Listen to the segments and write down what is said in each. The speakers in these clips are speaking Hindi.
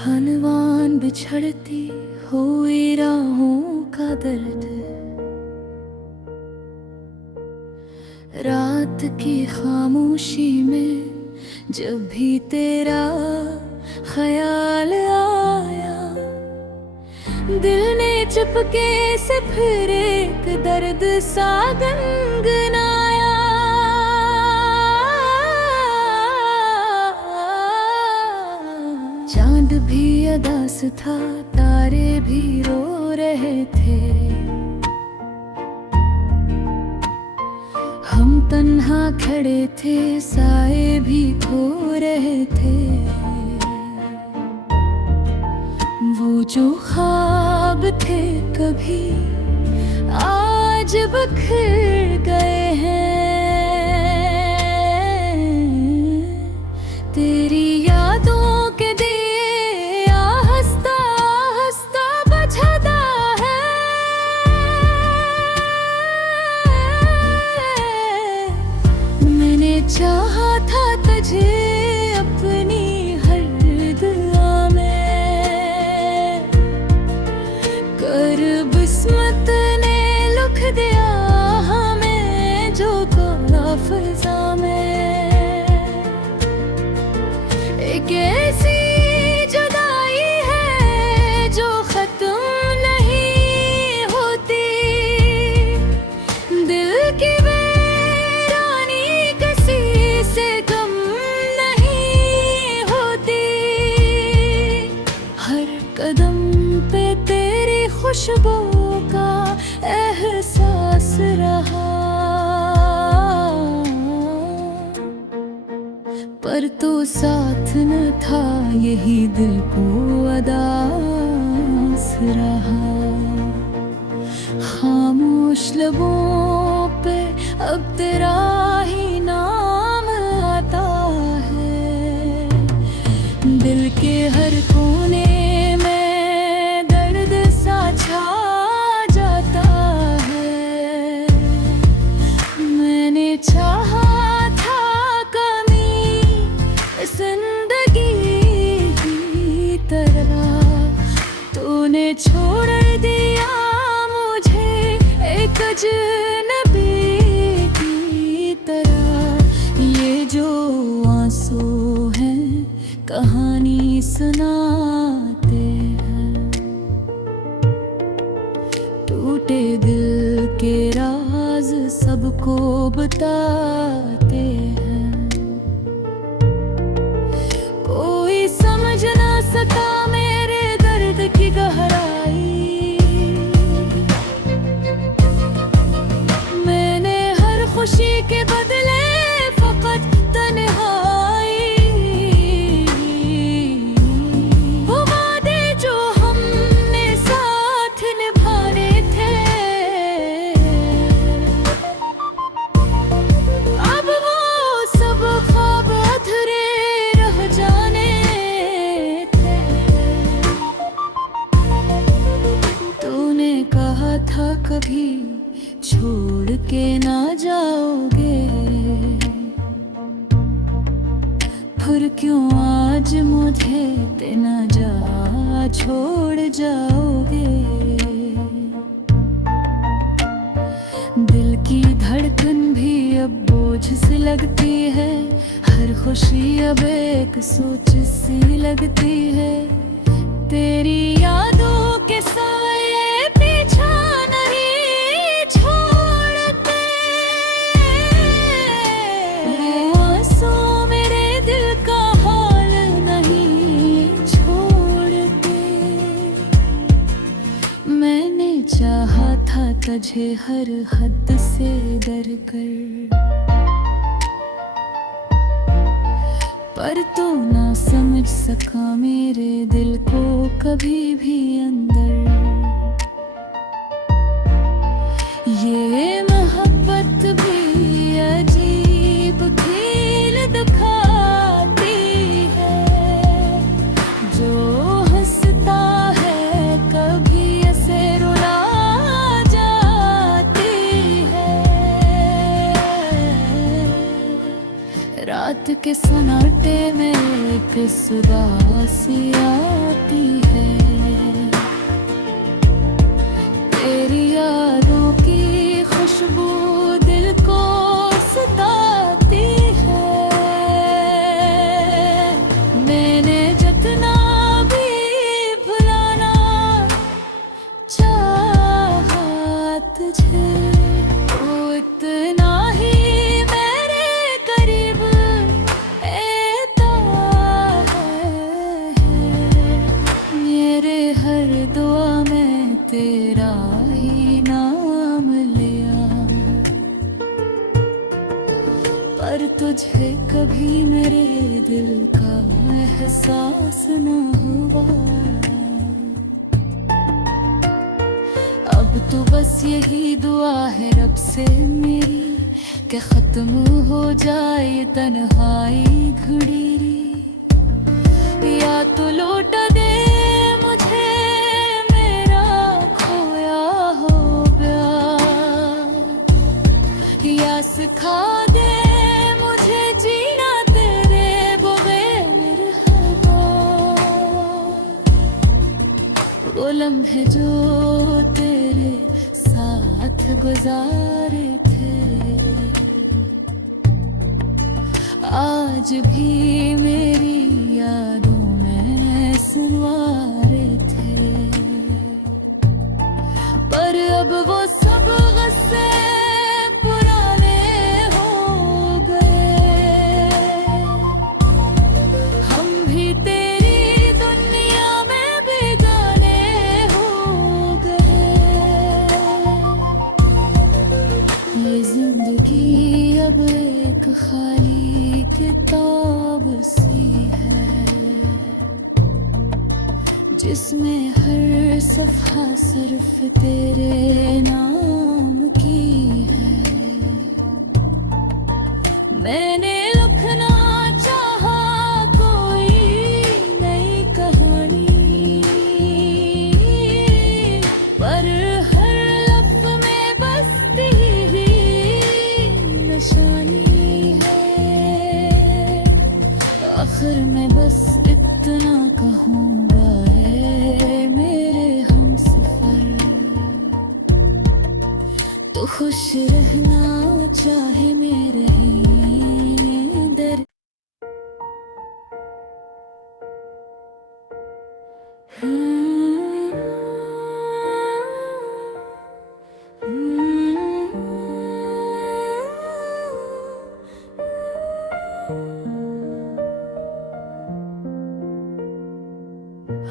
हनवान बिछड़ती हुई राहों का दर्द, रात की खामोशी में जब भी तेरा ख्याल आया, दिल ने चुपके से फिर एक दर्द सा गुनगुनाया। चांद भी अदास था, तारे भी रो रहे थे, हम तन्हा खड़े थे, साए भी खो रहे थे। वो जो ख्वाब थे कभी आज बिखर गए हैं, तेरी यादों के दिए आहिस्ता आहिस्ता बुझता है। मैंने चाहा था तुझे अपनी हर दुआ में, कर बिस्मत ने लिख दिया हमें जो कोरा फिजा में। एक ऐसी जुदाई है जो खत्म नहीं होती, दिल की वीरानी किसी से कम नहीं होती। हर कदम पे तेरी खुशबू का एहसास रहा, पर तो साथ न था यही दिल को अदास रहा। खामोश लबों पे अब तेरा ही नाम आता है, दिल के हर कोने में दर्द सा छा जाता है। मैंने चाहा था कमी जिंदगी की तरह, तूने छोड़ दिया मुझे एक अजनबी की तरह। ये जो आंसू हैं कहानी सुनाते हैं, टूटे दिल के राज सबको बताते हैं। कोई समझ ना सका मेरे दर्द की गहराई, मैंने हर खुशी के बदले फकत तन्हाई। वो वादे जो हमने साथ निभाने थे, अब वो सब ख्वाब अधूरे रह जाने थे। तूने कहा था कभी छोड़ के ना जाओगे, फिर क्यों आज मुझे तेना जा छोड़ जाओगे। दिल की धड़कन भी अब बोझ सी लगती है, हर खुशी अब एक सोच सी लगती है। तेरी यादों के साए पीछा नहीं छोड़ते, आंसू मेरे दिल का हाल नहीं छोड़ते। मैंने चाहा था तुझे हर हद से डर कर, पर तू ना समझ सका मेरे दिल को कभी भी अंदर। ये मोहब्बत भी अजीब खेल दिखाती है, जो हंस रात के सन्नाटे में एक उदासी आती है, तेरी यादों की खुशबू दिल को सताती है। मैंने जितना भी भुलाना चाहा तुझे, वो इतना ही मेरे करीब आता है। मेरे हर दुआ में तेरा ही नाम लिया, पर तुझे कभी मेरे दिल का एहसास न हुआ। अब तो बस यही दुआ है रब से मेरी कि खत्म हो जाए तन्हाई घुड़ीरी, या तो लौटा दे मुझे मेरा खोया हो प्यार, या सिखा दे मुझे जीना तेरे बगैर हर बार। वो लम्हे जो तेरे साथ गुजारे थे, आज भी मेरी यादों में संवारे थे, पर अब वो सब गुस्से पुराने हो गए। हम भी तेरी दुनिया में बेगाने हो गए। ये जिंदगी अब एक खाली किताब सी है, जिसमें हर सफ़ा सिर्फ तेरे नाम की है। मैंने लिखना चाहा कोई नई कहानी, पर हर लफ्ज़ में बस तेरी निशानी है। आखिर में बस इतना कहूँगा है मेरे हमसफर, तो खुश रहना चाहे मेरे दर।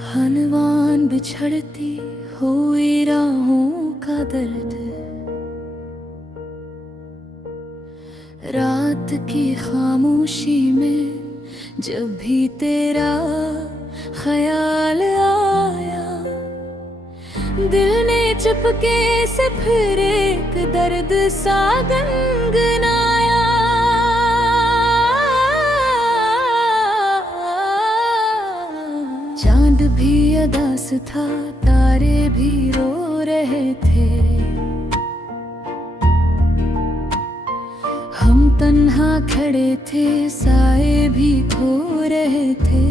हनवान बिछड़ती हुई राहों का दर्द, रात की खामोशी में जब भी तेरा ख्याल आया, दिल ने चुपके से फिर एक दर्द सा गुनगुनाया। चांद भी अदास था, तारे भी रो रहे थे, हम तन्हा खड़े थे, साए भी खो रहे थे।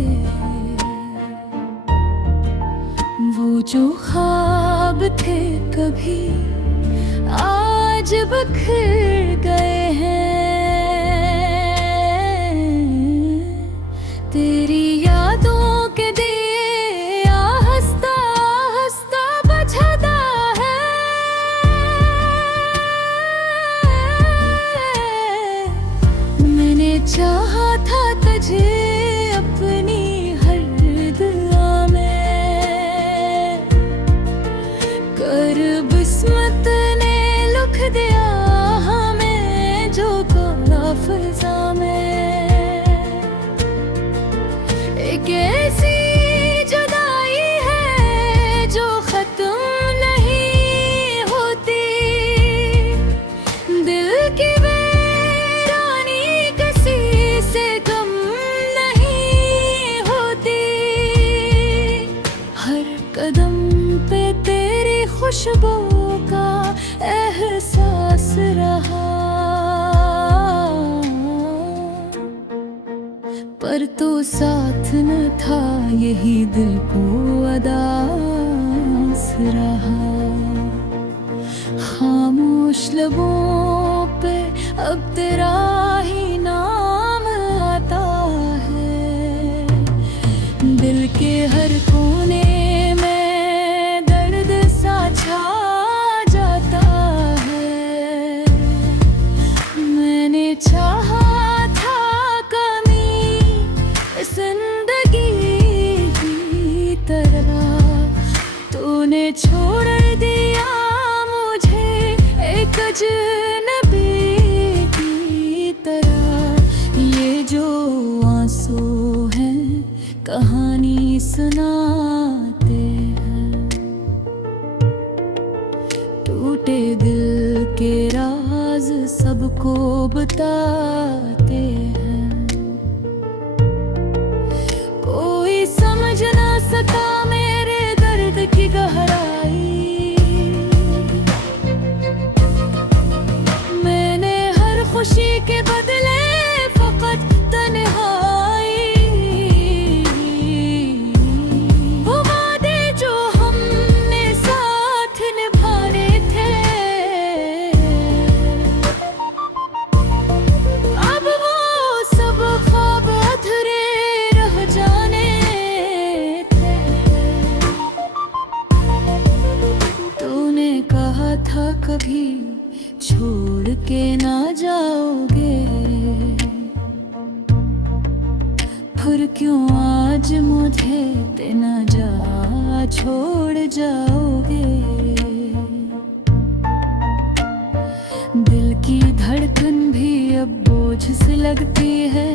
वो जो ख्वाब थे कभी आज बिखर गए हैं, तेरी यादों के दिए आहिस्ता आहिस्ता बुझता है। मैंने चाहा था तुझे अपनी हर दुआ में, कर बिस्मत ने लिख दिया हमें जो कोला फिजा में। एक ऐसी जुदाई है जो खत्म नहीं होती, दिल की वीरानी किसी से कम नहीं होती। हर कदम पे तेरी खुशबू का एहसास रहा, पर तो साथ न था यही दिल को अदास रहा। खामोश लबों पे अब तेरा ही नाम आता है। दिल के हर कोने में दर्द सा छा जाता है। मैंने चाहा था कमी जिंदगी की तरह, तूने छोड़ दिया मुझे एक अजनबी की तरह। ये जो आंसू हैं कहानी सुनाते हैं, टूटे दिल के राज सबको बताते हैं। कोई समझ ना सका मेरे दर्द की गहराई। मैंने हर खुशी के बदले फकत तन्हाई। वो वादे जो हमने साथ निभाने थे, अब वो सब ख्वाब अधूरे रह जाने थे। तूने कहा था कभी छोड़ के ना जाओगे, फिर क्यों आज मुझे तेना जा छोड़ जाओगे। दिल की धड़कन भी अब बोझ सी लगती है,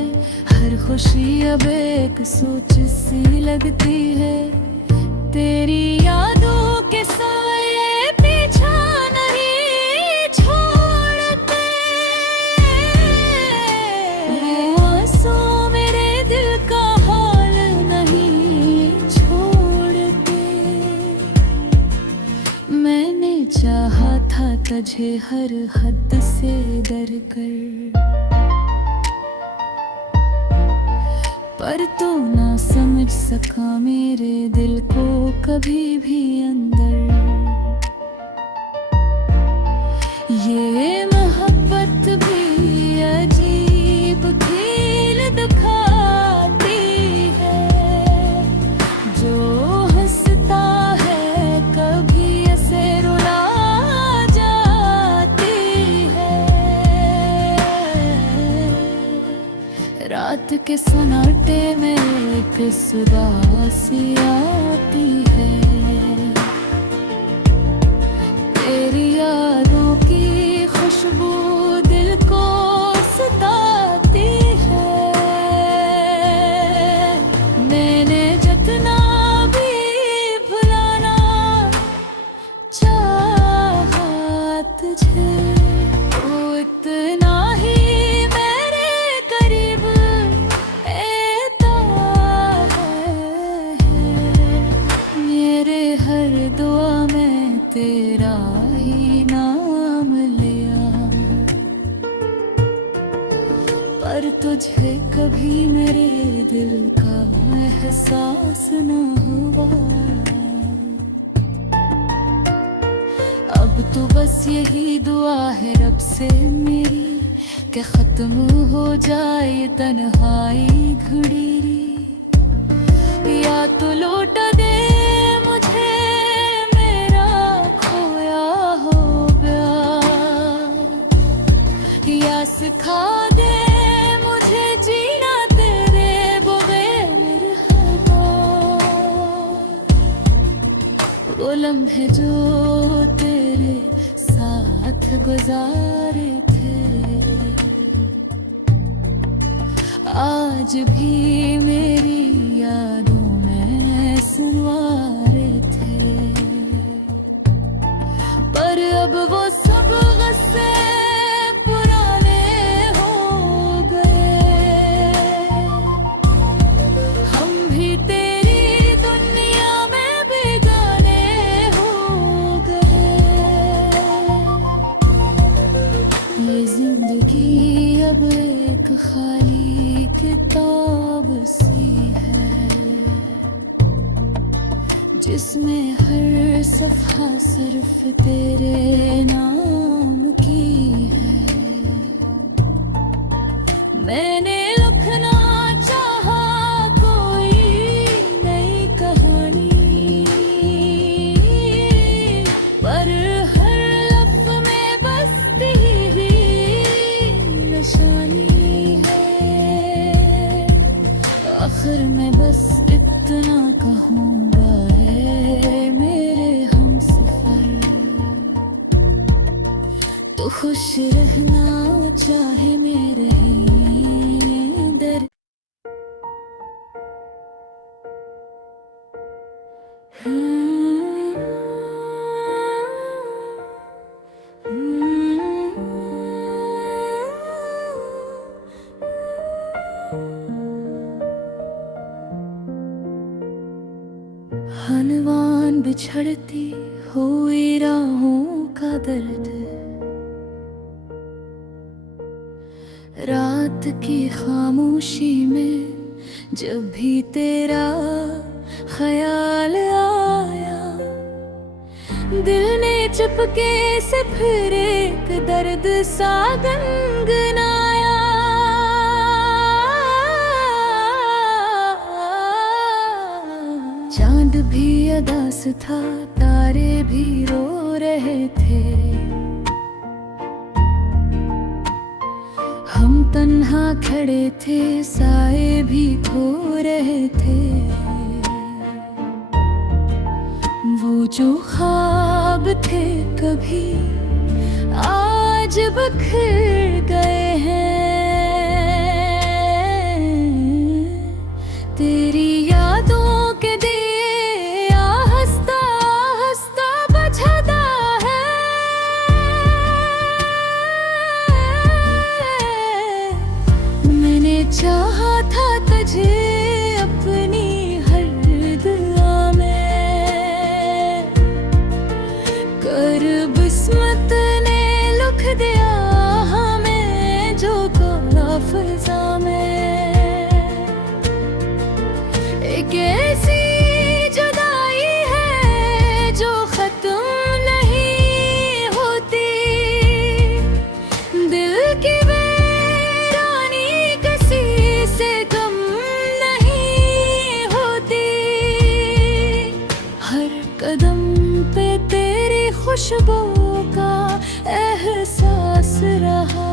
हर खुशी अब एक सोच सी लगती है। तेरी यादों के साए पीछा नहीं छोड़ते, आंसू मेरे दिल का हाल नहीं छोड़ते। मैंने चाहा था तुझे हर हद से डर कर, पर तू ना समझ सका मेरे दिल को कभी भी अंदर। ये मोहब्बत भी अजीब खेल दिखाती है, जो हंसता है कभी ऐसे रुला जाती है। रात के सन्नाटे में एक उदासी आती है, तेरी यादों की खुशबू दिल को सताती है। मैंने जितना भी भुलाना चाहा तुझे, वो इतना ही मेरे करीब एता है। मेरे हर दुआ में तेरा ही नाम लिया, पर तुझे कभी मेरे दिल का एहसास न हुआ। अब तो बस यही दुआ है रब से मेरी, कि खत्म हो जाए तन्हाई घड़ीरी। या तो लौटा दे मुझे मेरा खोया हो प्यार, या सिखा दे मुझे जीना तेरे बगैर हर बार। वो लम्हे जो तेरे साथ गुजारे थे, आज भी मेरी यादों में संवारे थे। पर अब वो सब गुस्से पुराने हो गए, हम भी तेरी दुनिया में बेगाने हो गए। ये जिंदगी अब एक खाली खुली किताब सी है, जिसमें हर सफ़ा सिर्फ तेरे नाम की है। मैंने लिखना चाहा कोई नई कहानी, पर हर लफ्ज़ में बसती हुई निशानी है। आखिर में बस इतना कहूँगा ऐ मेरे हमसफ़र, तो खुश रहना चाहे मेरे दर। हनवान बिछड़ती हुई राहों का दर्द, रात की खामोशी में जब भी तेरा ख्याल आया, दिल ने चुपके से फिर एक दर्द सा गुनगुनाया। चांद भी अदास था, तारे भी रो रहे थे, हम तन्हा खड़े थे, साए भी खो रहे थे। वो जो ख्वाब थे कभी आज बिखर गए हैं, तेरी यादों के दिए आहिस्ता आहिस्ता बुझता है। मैंने चाहा था तुझे अपनी हर दुआ में, कर बिस्मत ने लिख दिया हमें जो कोरा फिजा में। एक ऐसी जुदाई है जो खत्म नहीं होती, दिल की वीरानी किसी से कम नहीं होती। हर कदम पे तेरी खुशबू का एहसास रहा,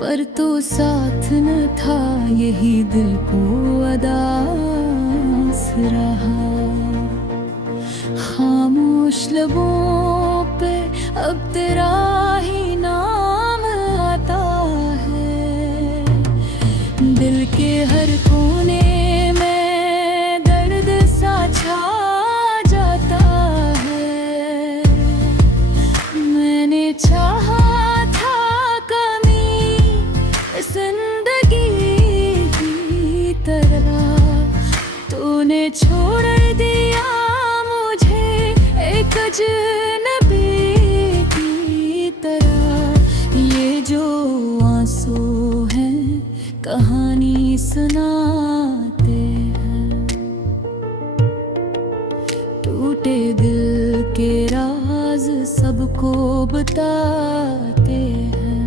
पर तो साथ न था यही दिल को अदास रहा। खामोश लबों पे अब तेरा ही नाम आता है, दिल के हर कोने में दर्द सा छा जाता है। मैंने चाहा था कमी जिंदगी की तरह, तूने छोड़ दिया मुझे एक अजनबी की तरह। ये जो आंसू हैं कहानी सुनाते हैं, टूटे दिल के राज सबको बताते हैं।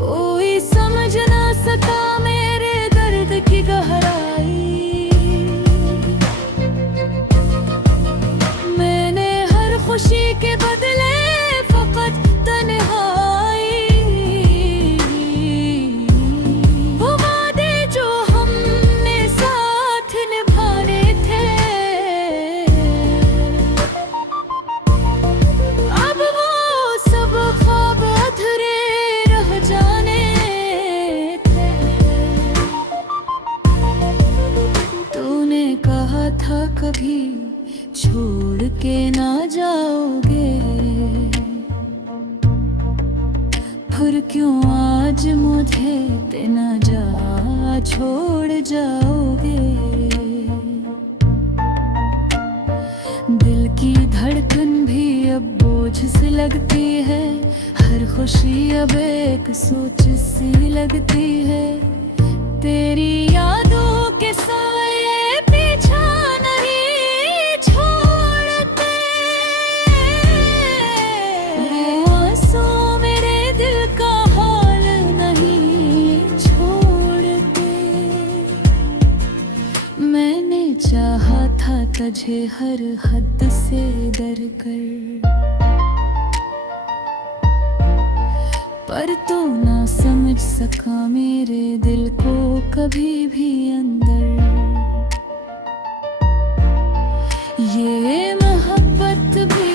कोई समझ ना सका मेरे दर्द की गहराई, मैंने हर खुशी के बदले फकत तन्हाई। वो वादे जो हमने साथ निभाने थे, अब वो सब ख्वाब अधूरे रह जाने थे। तूने कहा था कभी छोड़ के ना जाओगे, फिर क्यों आज मुझे बिना जा छोड़ जाओगे। दिल की धड़कन भी अब बोझ से लगती है, हर खुशी अब एक सोच सी लगती है। तेरी यादों के साए पीछा नहीं छोड़ते, आंसू मेरे दिल का हाल नहीं छोड़ते। मैंने चाहा था तुझे हर हद से डर कर, पर तू ना समझ सका मेरे दिल को कभी भी अंदर। ये मोहब्बत भी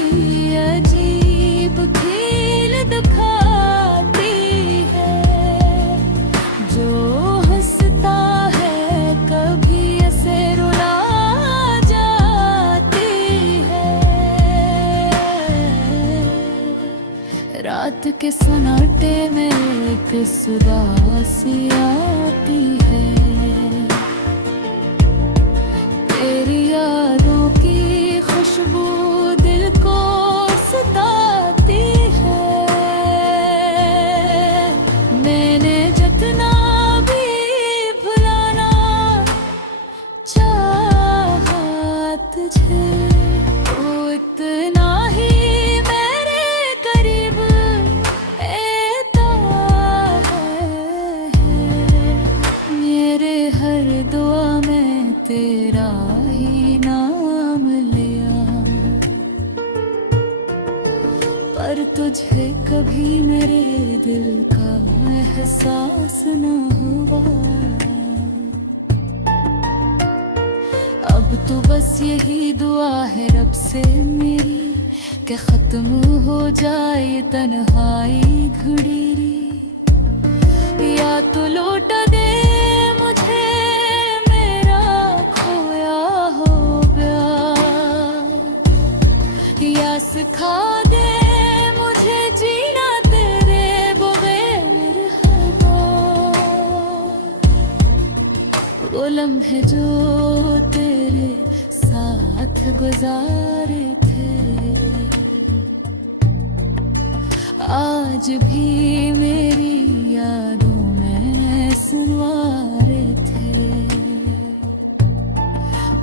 अजीब खेल दिखाती है, जो हंसता है कभी ऐसे रुला जाती है। रात के सन्नाटे में एक उदासी आती है, तेरी यादों की खुशबू दिल को सताती है। मैंने जितना भी भुलाना चाहा तुझे, वो इतना ही मेरे करीब एता है। मेरे हर दुआ में तेरा ही नाम लिया, पर तुझे कभी मेरे दिल का एहसास न हुआ। अब तो बस यही दुआ है रब से मेरी, कि खत्म हो जाए तन्हाई घड़ीरी। या तो लौटा दे मुझे मेरा खोया हो प्यार, या सिखा दे मुझे जीना तेरे बगैर हर बार। वो लम्हे जो तेरे साथ गुजारे थे, आज भी मेरी यादों में सुनवारे थे।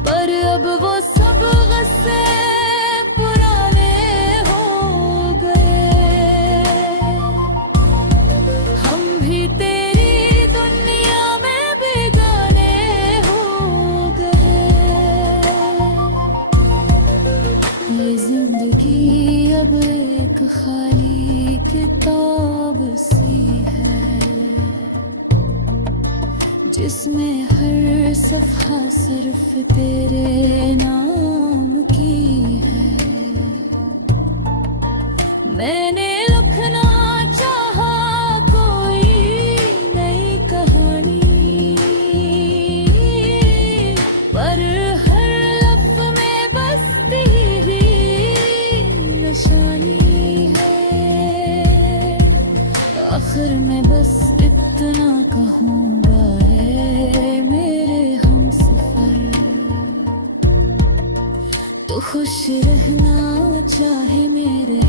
पर अब वो सब गुस्से पुराने हो गए, हम भी तेरी दुनिया में बेगाने हो गए। ये जिंदगी अब एक खाली किताब सी है, जिसमें हर सफ़ा सिर्फ तेरे नाम की है। मैंने लिखना चाहा कोई नई कहानी, पर हर लफ्ज़ में बस तेरी निशानी है। आखिर में बस इतना कहूँगा है मेरे हमसफर, तो खुश रहना चाहे मेरे